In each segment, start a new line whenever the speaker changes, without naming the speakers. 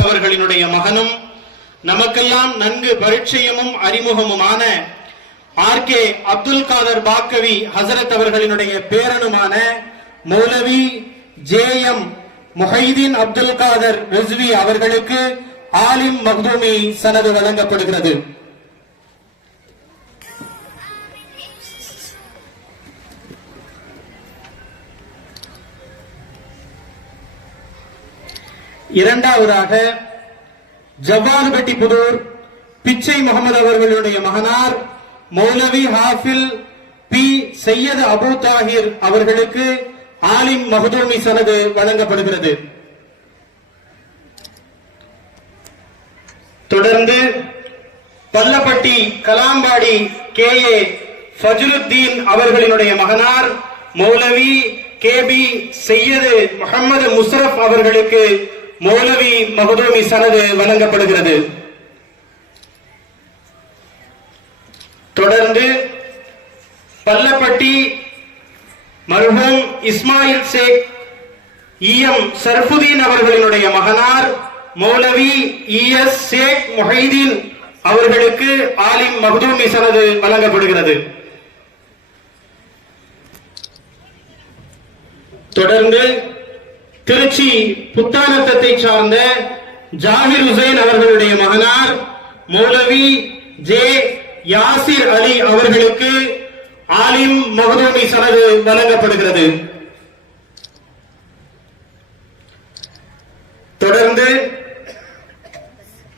அவர்களினுடைய மகனும் நமக்கெல்லாம் நன்கு பரிச்சயமும் அறிமுகமுமான ஆர் கே அப்துல் காதர் பாக்கவி ஹசரத் அவர்களினுடைய பேரனுமான மௌலவி ஜே எம் முஹைதீன் அப்துல் காதர் ரிஸ்வி அவர்களுக்கு ஆலிம் மக்தூமி சனது வழங்கப்படுகிறது. இரண்டாவதாக ஜவ்வாதுபட்டி புதூர் பிச்சை முகமது அவர்களுடைய மகனார் மௌலவி ஹாஃபில் பி. சையது அபு தாஹிர் அவர்களுக்கு ஆலிம் மஹதூமி சனது வழங்கப்படுகிறது. தொடர்ந்து பல்லப்பட்டி கலாம்பாடி கே. ஏ. ஃபஜ்ருத்தீன் அவர்களினுடைய மகனார் மௌலவி கே. பி. சையது முகமது முஸ்ரப் அவர்களுக்கு மௌலவி மகதூமி சனது வழங்கப்படுகிறது தொடர்ந்து பல்லப்பட்டி மருகும் இஸ்மாயில் ஷேக் இஎம் சர்புதீன் அவர்களினுடைய மகனார் மௌலவி இஎஸ் ஷேக் முஹைதீன் அவர்களுக்கு ஆலிம் மஹதூமி சனது வழங்கப்படுகிறது. தொடர்ந்து திருச்சி புத்தானத்தத்தை சார்ந்த ஜாகிர் ஹுசைன் அவர்களுடைய மகனார் மௌலவி ஜே யாசிர் அலி அவர்களுக்கு ஆலிம் மகதூமி சனது வழங்கப்படுகிறது. தொடர்ந்து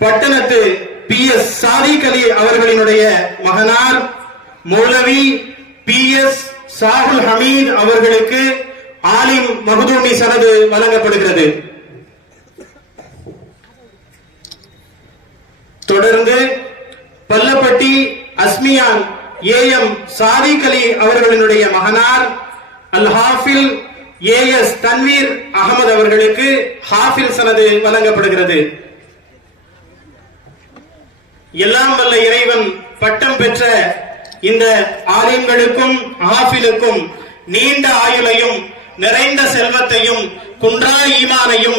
பட்டணத்து பி எஸ் சாதிக் அலி அவர்களினுடைய மகனார் மௌலவி பி எஸ் சாகுல் ஹமீத் அவர்களுக்கு ஆலிம் மகுதூமி சனது வழங்கப்படுகிறது. தொடர்ந்து பல்லப்பட்டி அஸ்மியான் ஏ எம் சாதிக் அலி அவர்களினுடைய மகனார் அல் ஹாஃபில் ஏ எஸ் தன்வீர் அகமது அவர்களுக்கு ஹாஃபில் சனது வழங்கப்படுகிறது. எல்லாம் வல்ல இறைவன் பட்டம் பெற்ற இந்த ஆலிம்களுக்கும் ஹாஃபிலுக்கும் நீண்ட ஆயுளையும் நிறைந்த செல்வத்தையும் குன்றா ஈமானையும்